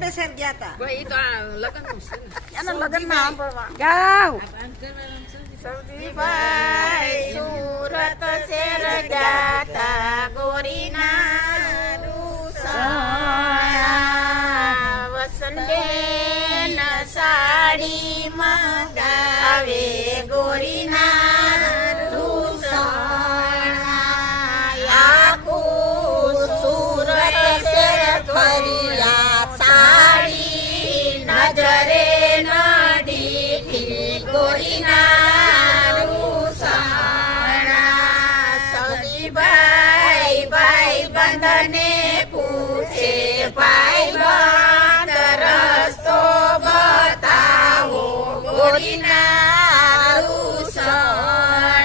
ગયા હતા ભાઈ ઈ તો આ લગનનું છે ને. એના લગ્ન ના સાંભળવા ગાવ સૌજીભાઈ સુરત શેર જાતા ગોરીના રૂસણા વસંતબેન સાડી મંગાવે ગોરીના રૂસણા આખું સુરત શેર ફર્યા સાડી નજરે નડી ગોરીના રૂસણા સૌજીભાઈ ભાઈ બંધને પૂછે ભાઈ બંધ રસ્તો બતાવો ગોરીના રૂસણા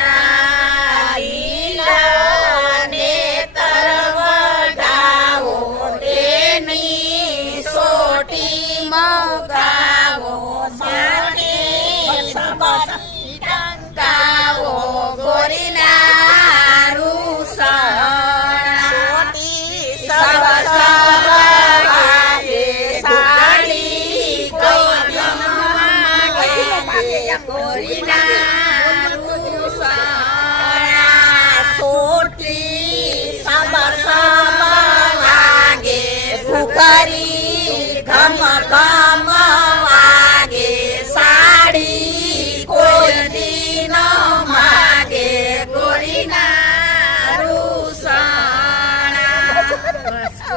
ઈલાને તરવડાવો તેની સોટી મગા